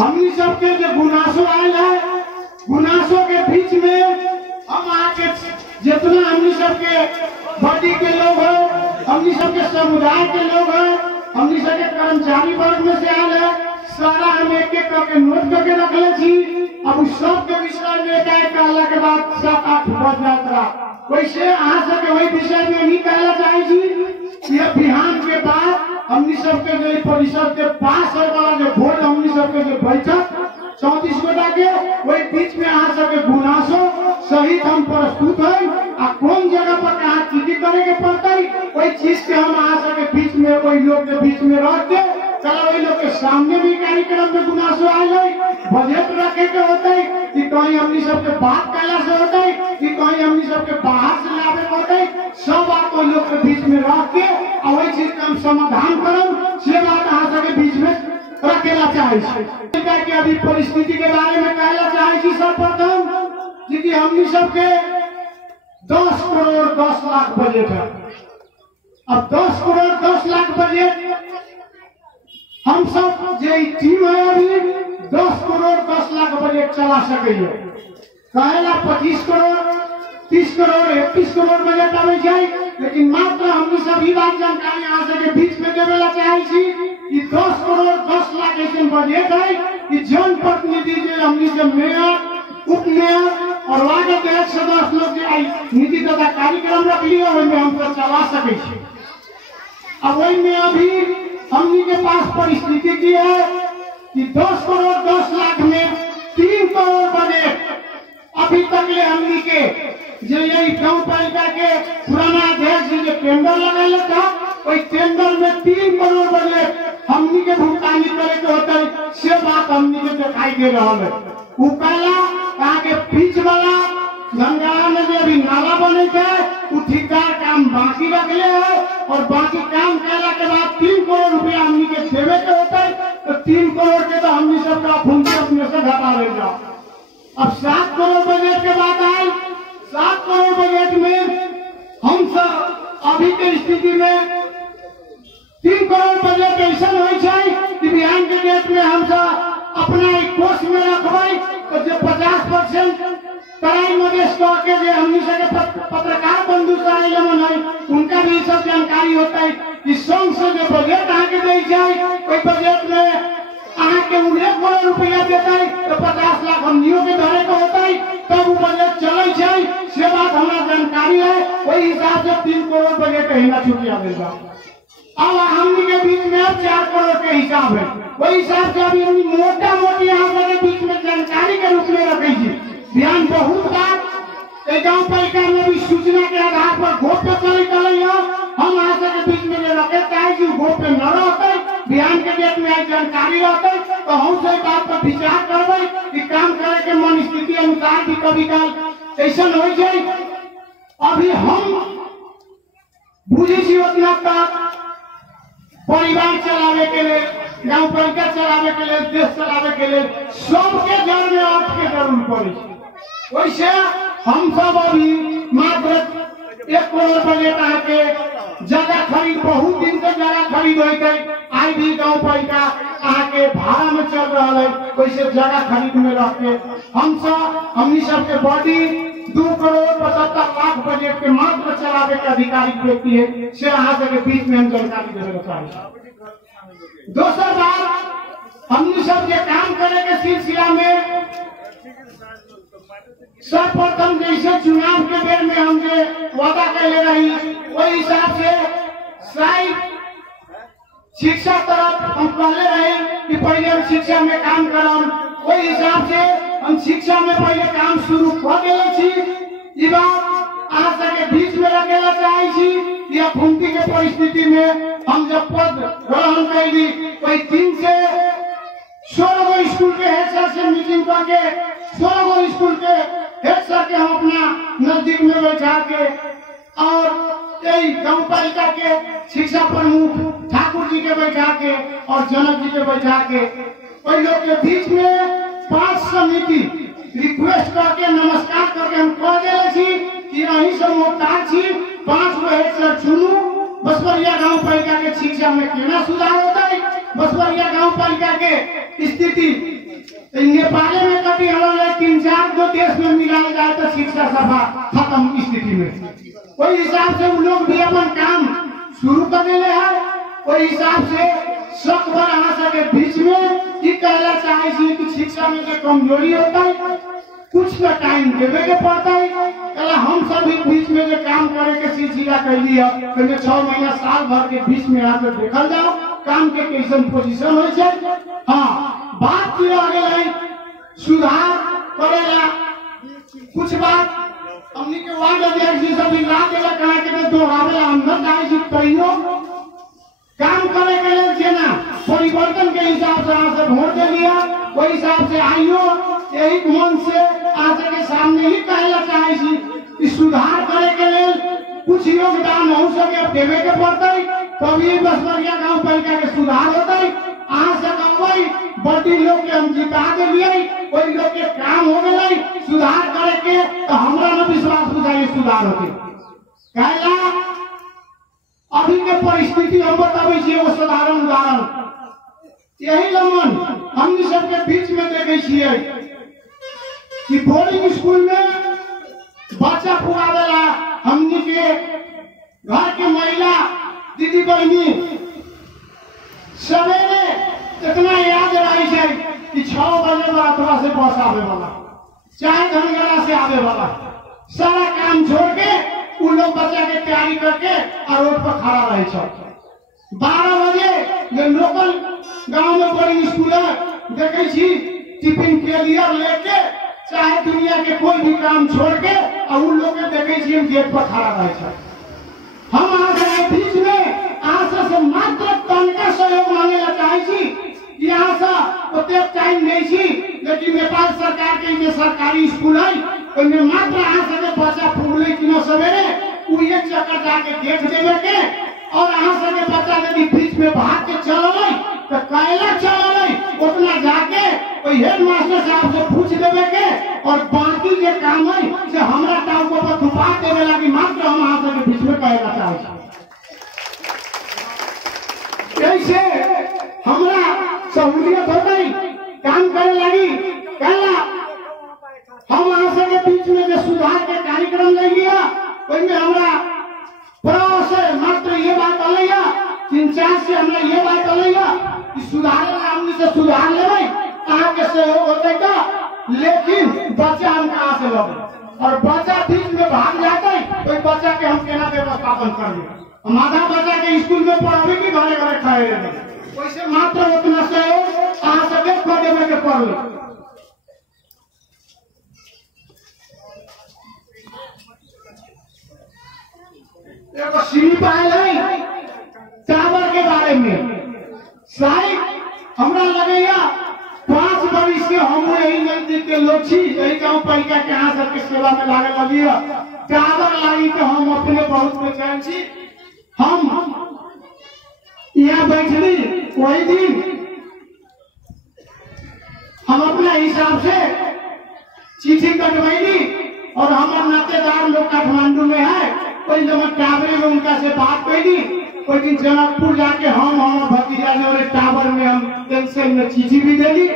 हमनी सबके जो गुनासो आयल है, गुनासो के बीच में हम आके जितना हमनी सबके बॉडी के लोग हैं, हमनी सबके समुदाय के लोग हैं, हमनी सबके कर्मचारी वर्ग में से आयल है, सारा हम एक एक करके नोट करके रख ले छी। अब उस सब के विषय में कहला के बाद 7-8 बज जाता, वैसे अहाँ सबके वही विषय में नहीं कहला चाहे छी। ये बिहान के बाद हमनी सबके जो परिषद के पास वाला जो भोज हमनी सबके जो बैठक 34 गोटा के वही बीच में अहाँ सबके गुनासो सहित हम प्रस्तुत है। आ कौन जगह पर कहाँ चीज करे के पड़ता है वही चीज के हम अहाँ सबके बीच में वही लोग के बीच में रह के चलो वही लोग के सामने भी कार्यक्रम में गुनासो आ जाए, बजट रखे के होता है कि कहीं हमनी सबके बात कहला से होता है कि कहीं हमनी सबके बाहर से लावे होता है। सब बात वही लोग के बीच में रह के और वही चीज का हम समाधान करम से बात अहाँ सबके बीच में रखेला चाहे कि अभी परिस्थिति के बारे में कहला चाहे सर्वप्रथम कि हमनी सबके 10 करोड़ 10 लाख बजट है। अब 10 करोड़ 10 लाख बजट हम सब जो टीम है अभी 10 करोड़ 10 लाख बजट चला सके, कहेला 25 करोड़ 30 करोड़ 31 करोड़ बजट आवे जाए, लेकिन मात्र हमनी सब ही बात जानकारी यहाँ से बीच में देवेला चाहे छी कि 10 करोड़ 10 लाख ऐसे बजट है कि जनप्रतिनिधि जो हमनी जब मेयर उप मेयर और वार्ड अध्यक्ष सदस्य लोग जो नीति तथा कार्यक्रम रख लिया वही में हम सब चला सके। अब वही में अभी हमनी के पास परिस्थिति की है कि 10 करोड़ 10 लाख में 3 करोड़ बजट अभी तक ले हमनी के जो यही गाँव पालिका के पुराना अध्यक्ष जो टेंडर लगाया था वही टेंडर में 3 करोड़ बजट हमनी के भुगतानी करे के होता है। से बात हमनी के दिखाई दे रहा है। उकाला कहा के बीच वाला गंगा में जो अभी नाला बने थे वो ठेकेदार काम बाकी रख ले है और बाकी काम करने के बाद 3 करोड़ रुपया हमनी के देवे के होता है। तो 3 करोड़ के तो हमनी सबका फूंके अपने से घटा लेगा। अब 7 करोड़ बजट के बाद आए, 7 करोड़ बजट में हम सब अभी के स्थिति में 3 करोड़ बजट ऐसा हो कि बिहान के डेट में हम सब अपना एक कोष में रखवाई तो जो 50% तराई मधेश के जो हमनी से पत्रकार बंधु सारे जमन है उनका भी सब जानकारी होता है कि संघ से जो बजट आके दे जाए कोई बजट में आके 1 करोड़ रुपया देता है तो 50 लाख हमनियों के धरे का होता है, तब वो बजट चले जाए। से बात हमारा जानकारी है, वही हिसाब से 3 करोड़ बजट हिना छुट्टिया देगा। अब हमनी के बीच में 4 करोड़ के हिसाब है, वही हिसाब से अभी हम मोटा मोटी यहाँ के बीच में जानकारी के रूप में रखे ध्यान। बहुत बार गाँव पालिका में भी सूचना के आधार पर गोप पे चले हम यहाँ के बीच में जो रखे चाहे कि गोप पे न रहते बिहान के डेट में आई जानकारी रहते तो हम से बात पर विचार करबे कि काम करे के मन स्थिति अनुसार भी कभी काल ऐसा हो जाए। अभी हम बुझी उतना तक परिवार चलावे के लिए, गाँव पालिका चलावे के लिए, देश चलावे के लिए सबके जड़ में अर्थ के जरूर पड़ी। वैसे हम सब अभी मात्र 1 करोड़ बजट आके जगह खरीद बहुत दिन से जगह खरीद होते आई भी गाँव पालिका आके भाड़ा में चल रहा है। वैसे जगह खरीद में रह के हमनी सबके बॉडी 2 करोड़ 75 लाख बजट के मात्र चलावे के अधिकारी व्यक्ति है से यहाँ के बीच में हम जानकारी देना चाहिए। दूसरा बात हमनी सब ये काम करे के सिलसिला में सर्वप्रथम जैसे चुनाव के बेर में हम जो वादा करे रही वही हिसाब से शायद शिक्षा तरफ हम पहले रहे कि पहले हम शिक्षा में काम करम, वही हिसाब से हम शिक्षा में पहले काम शुरू कर दिए। बात आज के बीच में रखेला चाहे या फुंकी के परिस्थिति में हम जब पद ग्रहण कैली वही 3 से 16 स्कूल के हेड सर से मीटिंग करके 16 स्कूल के हेड सर के हम अपना नजदीक में बैठा के और यही गाँव पालिका के शिक्षा प्रमुख ठाकुर जी के बैठा के और जनक जी के बैठा के वही लोग के बीच में 5 समिति रिक्वेस्ट करके नमस्कार करके हम कह दे कि अही सब मोहताज छी 5 गो हेड सर चुनू। बसवरिया गाँव पालिका के शिक्षा में केना सुधार होता है, बसवरिया गाँव पालिका के स्थिति पैसा सफा खत्म स्थिति में। वही हिसाब से उन लोग भी अपन काम शुरू कर दिले है। वही हिसाब से शक भर आ सके बीच में की कहला चाहे कि शिक्षा में जो कमजोरी होता है कुछ का टाइम देवे के पड़ता है। कहला हम सब बीच में जो काम करे के सिलसिला कर लिया 6 महीना साल भर के बीच में आकर देखल जाओ काम के कैसन पोजीशन हो जाए। हाँ बात की आगे लाई सुधार करेला कुछ बात हमनी के वार्ड अध्यक्ष जी सब ला देला कहा के दोहरावेला अंदर जाए जी कहियो काम करे के लिए जेना परिवर्तन के हिसाब से आज वोट दे लिया वही हिसाब से आइयो यही मन से आज के सामने ही कहला चाहे छी सुधार करे के लिए कुछ योगदान हो सके देवे के पड़ता है तभी बसवरिया गांव पालिका के सुधार होता है। आज से कहबई बड़ी लोग के हम जिता दिलिए वही लोग के काम हो गए सुधार करे के तो हमरा न विश्वास बुझाई सुधार होते कहला अभी के परिस्थिति हम बताबे छी एगो साधारण उदाहरण यही लमन हमनी सबके बीच में देखे छिए कि बोर्डिंग स्कूल में बच्चा पुआवेला हमनी के घर के महिला दीदी बहनी सवेरे इतना याद रही है कि 6 बजे रातवा से बस आवे वाला चाहे धनगरा से आवे वाला सारा काम छोड़ के उन लोग बच्चा के तैयारी करके और रोड पर खड़ा रहे 12 बजे लोकल गांव में बड़ी स्कूल है देखे टिफिन कैरियर लेके चाहे दुनिया के कोई भी काम छोड़ के और उन लोग के देखे गेट पर खड़ा रहे। हम आज बीच में आज से मात्र तनका सहयोग मांगे ला चाहे यहाँ से उतने टाइम नहीं छी लेकिन नेपाल सरकार के में सरकारी स्कूल है उनमें मात्र आज से बच्चा फूले कि न सवेरे वो एक चक्कर जाके देख देवे के और यहाँ से बच्चा यदि बीच में भाग के चल तो कैला चल उतना जाके हेड मास्टर साहब से पूछ देवे के और बाकी जो काम है से हमरा टाउको पर थुपा देवे लगी मात्र हम यहाँ से बीच में कहना चाहे कैसे हमरा सहूलियत हो गई काम करे लगी कहला हम यहाँ से बीच में जो सुधार के कार्यक्रम ले लिया उसमें हमरा प्रयास से मात्र ये बात अलैया 3-4 से हमरा ये बात अलैया कि सुधार हमने से सुधार ले कहाँ के सहयोग होते का लेकिन बच्चा हम कहाँ से लगे और बच्चा बीच में भाग जाते है तो बच्चा के हम केना व्यवस्थापन कर माता बच्चा के स्कूल में पढ़ावे की घरे घरे खाए वैसे मात्र उतना सहयोग आ सके कर देवे के पड़े। एगो सीढ़ी पायल है टावर के बारे में शायद हमरा लगेगा 5 वर्ष से हम यही नजदीक के लोग छी यही गाँव पालिका के यहाँ सबके सेवा में लागे लगी टावर लागी तो हम अपने बहुत बेचैन छी। हम यहाँ बैठली वही दिन हम अपने हिसाब से चिट्ठी कटवैली और हमारे नातेदार लोग काठमांडू में है कोई जब टावरे में उनका से बात कैली कोई दिन जनकपुर जाके हम भतीजा जो टावर में हम टेंशन में चिट्ठी भी देली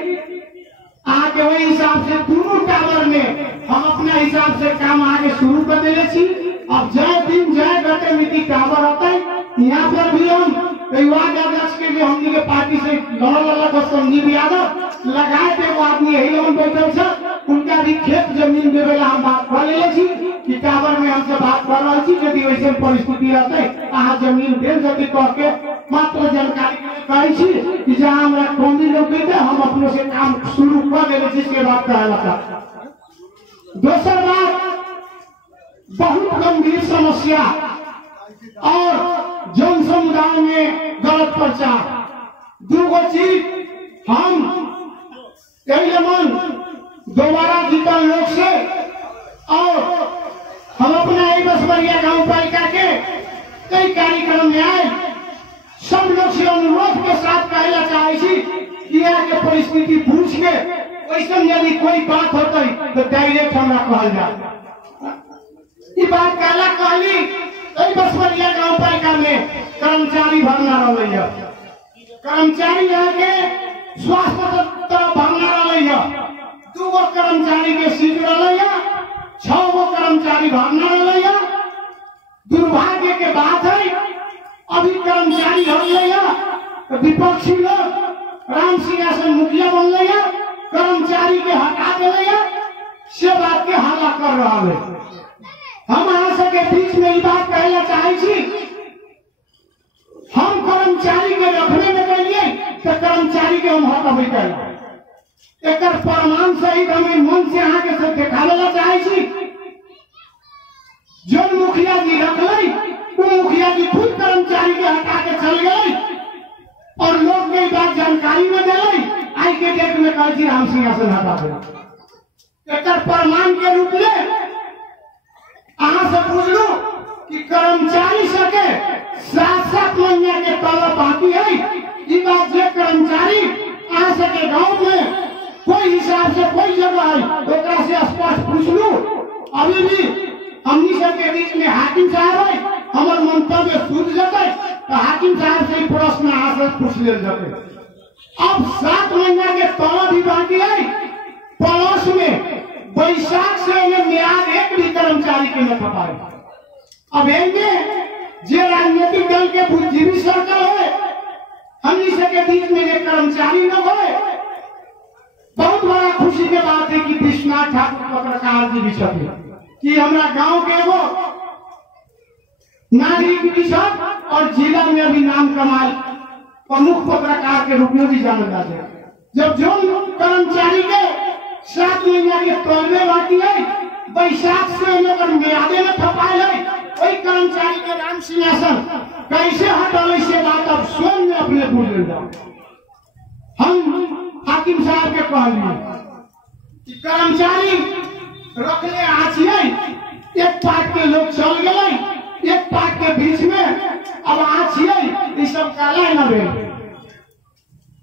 आगे वही हिसाब से दोनों टावर में हम अपना हिसाब से काम आगे शुरू कर देले छी। अब जय दिन जय घटे मिट्टी टावर होता है यहाँ पर भी हम वार्ड अध्यक्ष के लिए हमने के पार्टी से लड़ा संजीव यादव लगाए थे वो आदमी यही लोग बैठल से उनका भी खेत जमीन देवे हम बात कर ले छी कि टावर में हमसे बात कर रहा छी यदि वैसे परिस्थिति रहते अहाँ जमीन दे जल्दी कह के मात्र जानकारी कहे छी कि जहाँ हमारा कमी लोग थे हम अपने से काम शुरू कर देले छी के बात कहला था। दूसर बात बहुत गंभीर समस्या और जन समुदाय में गलत प्रचार दूगो चीज हम कई मन दोबारा जीतल लोग से और हम अपना एक बसवरिया गांव पालिका के कई कार्यक्रम में आए सब लोग से अनुरोध के साथ कहना चाहे कि यहाँ के परिस्थिति पूछ के वैसे यदि कोई बात होती तो डायरेक्ट हमरा कहल जाए। ये बात कहला कहली कई बसवरिया गांव पालिका में कर्मचारी भरना रही कर्मचारी यहाँ के स्वास्थ्य तरफ भरना रही 2 गो कर्मचारी के सीट रही 6 गो कर्मचारी भरना रहा। दुर्भाग्य के बात है अभी कर्मचारी हो गया तो विपक्षी लोग राम सिंहासन मुखिया बन गया, कर्मचारी के हटा दिया, से बात के हल्ला कर रहा है। हम अहाँ सबके बीच में ये बात कहना चाहे छी, हम कर्मचारी के रखने में कहिए तो कर्मचारी के हम हटबे करें। एक प्रमाण सहित हमें मन से अहाँ के सब देखावे चाहे छी। जो मुखिया जी रखल वो मुखिया जी खुद कर्मचारी के हटा के चल गए और लोग के बात जानकारी में दिले। आज के डेट में कहे राम सिंहासन हटा दे। एक प्रमाण के रूप में अहाँ से पूछलू कि कर्मचारी सके 7-7 महीना के तलब बाकी है। ये बात जो कर्मचारी अहाँ सके गांव में कोई हिसाब से कोई जगह है तो से स्पष्ट पूछलू। अभी भी हमनी सबके बीच में हाकिम साहब है, हमार मंतव्य सूझ जाते तो हाकिम साहब से प्रश्न अहाँ से पूछ ले जाते। अब 7 महीना के तलब भी बाकी है, पड़ोस में बैसाख से म्याद एक भी कर्मचारी के न खपाए। अब जे राजनीतिक दल के बुद्धिजीवी सर्कल है, हमनी सबके बीच में एक कर्मचारी न हो। बहुत बड़ा खुशी के बात है कि विश्वनाथ ठाकुर पत्रकार जी भी छथिन कि हमारा गांव के एगो नागरिक परिषद और जिला में अभी नाम कमाल प्रमुख पत्रकार के रूप में भी जाना जाते हैं। जब जो कर्मचारी के 7 महीना के तोलने बाकी है, बैसाख से अगर म्यादे में थपाए है, वही कर्मचारी के राम सिंहासन कैसे हटाने से बात अब स्वयं में अपने भूल ले जाओ। हम हाकिम साहब के कहलिए कि कर्मचारी रखले आछिए, एक पार्ट के लोग चल गए, एक पार्ट के बीच में अब आछिए, ये सब काला न रहे।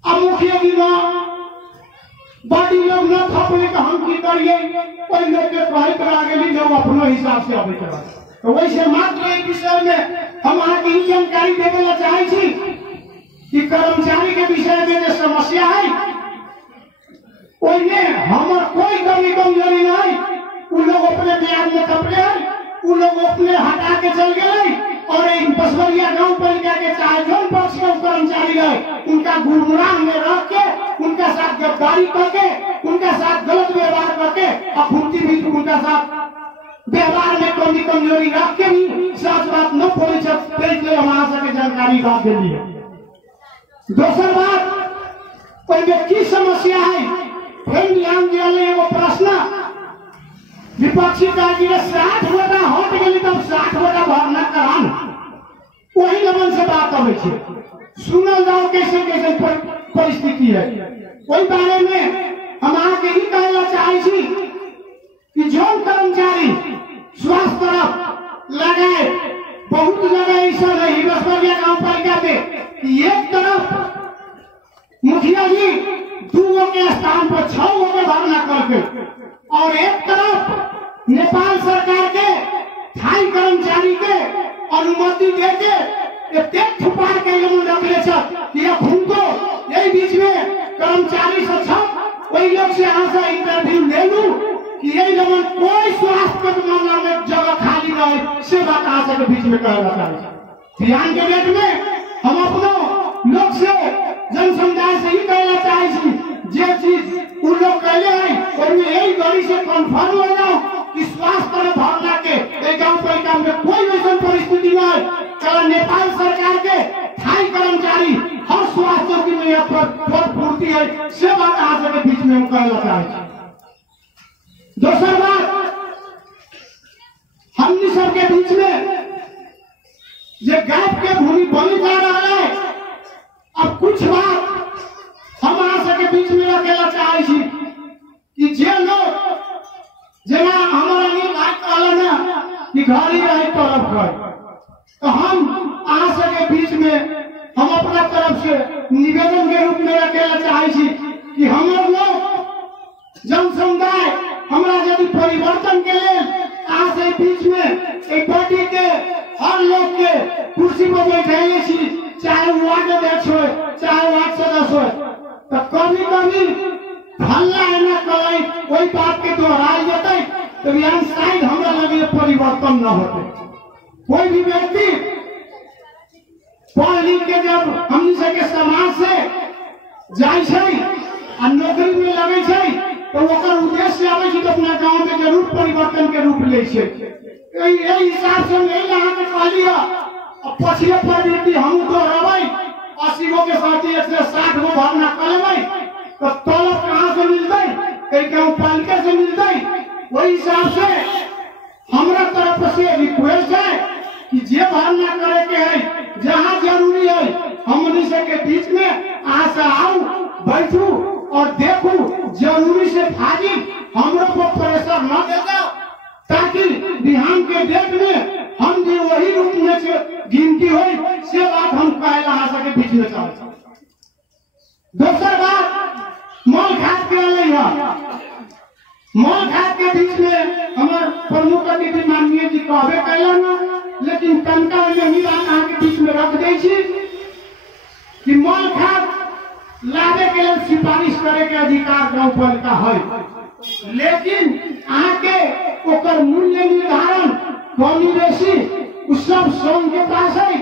अब मुखिया जी बड़ी लोग न थपले तो हम की करिए, कोई लोग के कहत रह गेली लोग अपनो हिसाब से अबे करा। तो वैसे मात्र एक विषय में हम अहाँ की जानकारी देवे ला चाहे छी कि कर्मचारी के विषय में जो समस्या है ओने हमर कोई कमी कमजोरी नहीं। उन लोग अपने म्याद में थपले है, उन लोग अपने हटा के चल गए और एक बसवरिया गांव पालिका के चाहे जो पक्ष के कर्मचारी है उनका गुरमुराह में रख के उनका साथ गद्दारी करके उनका साथ गलत व्यवहार करके अपूर्ति भी उनका साथ व्यवहार में कमी कमजोरी रख के भी सच बात न बोले इसलिए हमारा सबके जानकारी बात दे दी है। दूसरी बात कोई व्यक्ति समस्या है फिर ध्यान दिया एगो प्रश्न विपक्षी का 60 वोटा हट गई तब 60 वोटा भरना करान वही लेवल से बात आवे छे। सुनल जाओ कैसे कैसे परिस्थिति है वही बारे में हम आगे ही कहना चाहे छी कि जो कर्मचारी स्वास्थ्य तरफ लगाए बहुत जगह ऐसा नहीं बसवरिया गांव पालिका में एक तरफ मुखिया जी 2 के स्थान पर 6 के भरना करके और एक तरफ नेपाल सरकार के स्थायी कर्मचारी के अनुमति देके इतने छुपा के रखले घूमतो यही बीच में कर्मचारी वही लोग से यहाँ से इंटरव्यू ले लू कि यही लोग कोई स्वास्थ्य मामला में जगह खाली रहे से बात यहाँ से बीच में कहना चाहिए। ध्यान के डेट में हम अपनों लोग से जन समुदाय से ही कहना चाहिए जे चीज उन लोग कहले हैं और यही गड़ी से कन्फर्म हो जाओ कि स्वास्थ्य भरना के गांव पालिका में कोई ऐसा परिस्थिति नहीं। कारण नेपाल सरकार के स्थायी कर्मचारी हर स्वास्थ्य की पद पूर्ति है से बात आज के बीच में हम कहना चाहिए। दूसरी बात हमनी सबके बीच में ये गैप के भूमि बनी जा रहा है। अब कुछ बात हम आज के बीच में रखेला चाहे छी कि जे लोग जना हमारा नहीं बात कहला ना कि घर ही रहे तरफ घर तो हम आज के बीच में हम अपना तरफ से निवेदन के रूप में रखेला चाहे छी कि हम लोग जन समुदाय हमारा यदि परिवर्तन के लिए आज के बीच में एक पार्टी के हर लोग के कुर्सी पर बैठे छी चाहे वार्ड अध्यक्ष हो चाहे वार्ड सदस्य हो तो कभी कभी हल्ला है ना करे वही बात के दोहराई जाते तो बिहान शायद हमरा लगे परिवर्तन न होते। कोई भी व्यक्ति पढ़ लिख के जब हमनी के समाज से जाए आ नौकरी में लगे तो ओकर उद्देश्य आवे तो अपना गांव में जरूर परिवर्तन के रूप ले हिसाब से नहीं लगा के कहलिए पछिले प्रवृत्ति हम दोहराबे 80 गो के साथ 160 गो भावना कर तो तलब कहाँ से मिलते कई गाँव पालिका से मिलते। वही हिसाब से हमारा तरफ से रिक्वेस्ट है कि जे भावना करे के है जहाँ जरूरी है हमनी से के बीच में आशा आओ बैठू और देखू जरूरी से भागी हमरो को प्रेशर न देगा ताकि बिहान के डेट में हम भी वही रूप में से गिनती हो से बात हम कहला सके बीच में चल। दूसरा बात मॉल खाद के मॉल खाद के बीच में हमारे प्रमुख अतिथि माननीय जी कहबे कहला ना लेकिन तनका में ही बात के बीच में रख दे कि मॉल खाद लावे के लिए सिफारिश करे के अधिकार गाँव पालिका है लेकिन आके ओकर मूल्य निर्धारण कमी बेसी उस सब संघ के पास है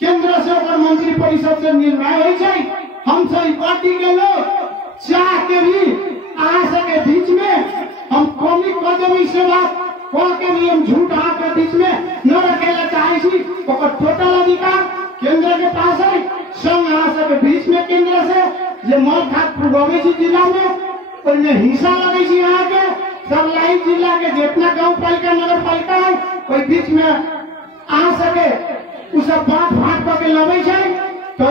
केंद्र से ओकर मंत्री परिषद से निर्णय हो हम सही पार्टी के लोग चाह के भी आ सके बीच में हम कमी कर देवी से बात कह के भी हम झूठ हाथ के बीच में न रखेला चाहे टोटल अधिकार केंद्र के पास है संघ आ सके बीच में केंद्र से जो मॉल खाद पूर्वी जिला में उनमें हिस्सा लगे यहाँ के सब लाइन जिला के जितना गाँव पालिका नगर पालिका है कोई बीच में आ सके उस बात फाट करके लगे तो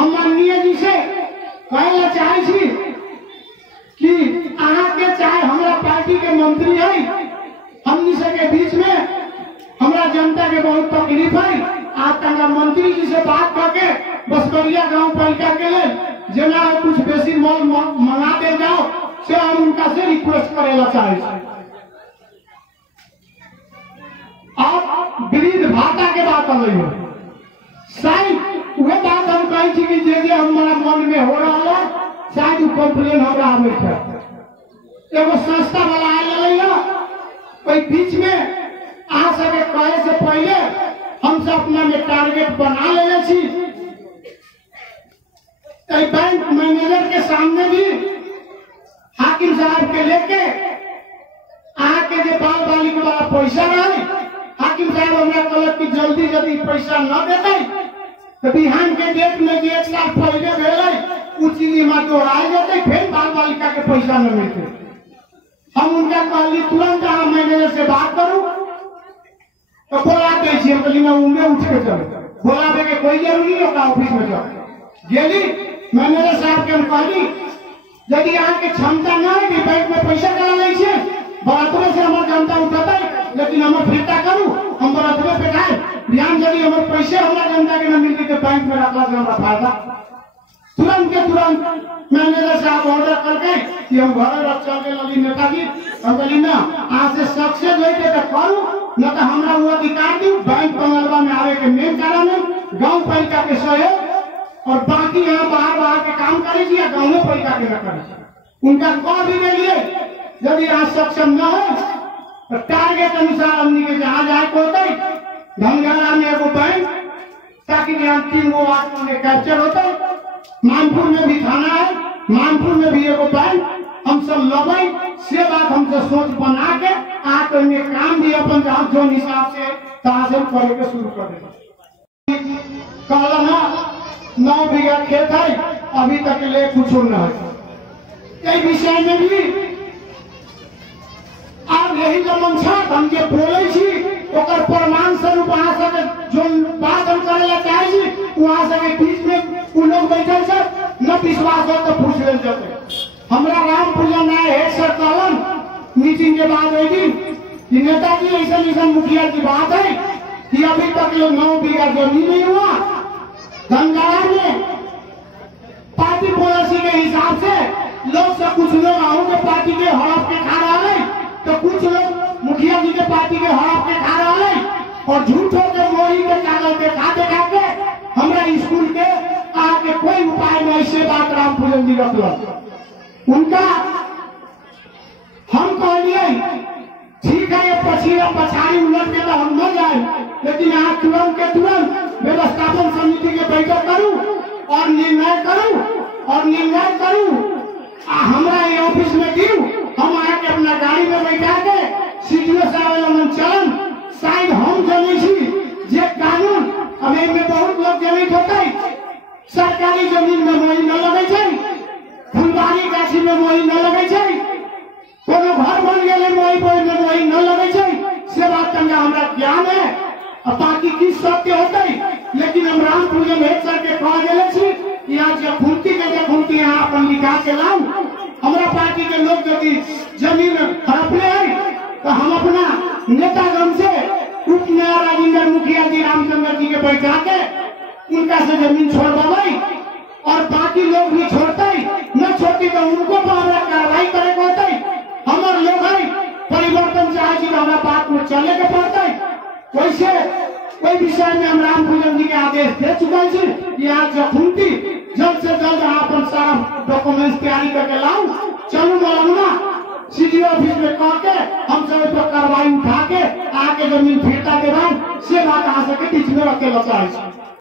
हम माननीय जी से कहला चाहे कि अहाँ के चाहे हमारा पार्टी के मंत्री है हमनी से के बीच में हमारा जनता के बहुत तकलीफ है आज तक मंत्री जी से बात करके बसकरिया गाँव पालिका के लिए जना कुछ बेसी मॉल मंगा दे जाओ से हम उनका से रिक्वेस्ट करेला चाहे। अब वृद्ध भाता के बात हो शायद वह बात हम कही कि जे हमारा मन में हो रहा है शायद वो कंप्लेन हमरा आवे एगो संस्था वाला आया कोई बीच में आ सके कहे से पहले हम सब अपना में टारगेट बना ले बैंक मैनेजर के सामने भी हाकिम साहब के लेके आके जो बाल बालिका वाला पैसा रहे हाकिम साहब हमरा कहलक कि जल्दी जल्दी पैसा न देते तो बिहान के डेट में जो 1 साल पहले भेले उ चीज में दोहराए जाते फिर बाल बालिका के पैसा न मिलते। हम उनका कहली तुरंत आप मैनेजर से बात करूं तो बोला दे उनमें उठ के चलो बोलावे के कोई जरूरी होगा ऑफिस में चलो गेली मैनेजर साहब के हम कहली यदि यहाँ के क्षमता न है कि बैंक में पैसा करा ले बरातवे से हमारे जनता उठाता लेकिन हम फिरता करूँ हम बरातवे पे खाए ध्यान यदि हमारे पैसे हमारा जनता के न मिलती तो बैंक में रखला से हमारा फायदा तुरंत के तुरंत मैनेजर साहब ऑर्डर करके कि हम घर रख चल के लगी नेताजी हम कहली ना आज से सक्सेस होते तो करूँ न तो हमारा वो अधिकार दी बैंक बंगलवा में आवे के मेन कारण है गाँव पालिका के सहयोग और बाकी यहाँ बाहर बाहर के काम करे या गाँव पालिका के न करे उनका कह भी लिए यदि आज सक्षम न हो तो टारगेट अनुसार हमनी के जहाँ जाए को होते धनगढ़ा में एगो बैंक ताकि यहाँ 3 गो वार्ड में कैप्चर होते मानपुर में भी थाना है मानपुर में भी एगो बैंक हम सब लगे से बात हमसे सोच बना के आके में काम भी अपन जो हिसाब से ताजम करे के शुरू कर दे कहला ना 9 बीघा खेत है अभी तक ले कुछ न है विषय में भी अब यही जमन हम जे बोले ओकर प्रमाण स्वरूप अहाँ सब जो बात हम करे चाहे वहाँ सब बीच में उ लोग बैठल से न विश्वास हो तो पूछ ले जाते हमरा राम पूजन आए है सर कहलन मीटिंग के बाद होगी कि नेताजी ऐसा ऐसा मुखिया की बात है कि अभी तक ये 9 बीघा जमीन नहीं हुआ धनगढ़ा में पार्टी पॉलिसी के हिसाब से लोग सब कुछ लोग आहू के पार्टी के हड़प के खा रहा है तो कुछ लोग मुखिया जी के पार्टी के हड़प के खा रहा है और झूठों के मोही के कागज के खा के हमारा स्कूल के आगे कोई उपाय नहीं से बात राम पूजन जी रख उनका हम कहलिए जाए, लेकिन आज तुरंत के तुरंत व्यवस्थापन समिति के बैठक करूं और निर्णय करूं हमारा ये ऑफिस में दियो, हम आके अपना गाड़ी में बैठा के सीडीओ साहब चलन शायद हम जनी जे कानून हमें में बहुत लोग जनित होते सरकारी जमीन में मोही न लगे, फुलबारी गाछी में मोही न लगे, कोनो घर बन गए मोही में मोही न लगे, से बात तंगा हमारा ज्ञान है। अब बाकी किस सत्य होते, लेकिन हम रामपुर में एक सर के कह गए यहाँ जखुनती यहाँ अपन लिखा के लाऊ, हमारा पार्टी के लोग यदि जमीन हड़पले है तो हम अपना नेतागण से उप न्याय राजेंद्र मुखिया जी रामचंद्र जी के बैठा के उनका से जमीन छोड़वाई और बाकी लोग भी छोड़ते न छोड़ती तो उनको पर हमारा कार्रवाई करे होते। हमारे लोग है परिवर्तन चाहे तो हमारा बात में चले के पड़ते। वैसे कोई विषय में हम राम पूजन जी के आदेश दे चुका है, यहाँ जखुनती जल्द से जल्द अपन सारा डॉक्यूमेंट्स तैयारी करके लाऊ, चलू मलंगना सीडीओ ऑफिस में कह के हम सब पर कार्रवाई उठा के आके जमीन फेरता के बाद से बात आ सके बीच में रखे लगा है।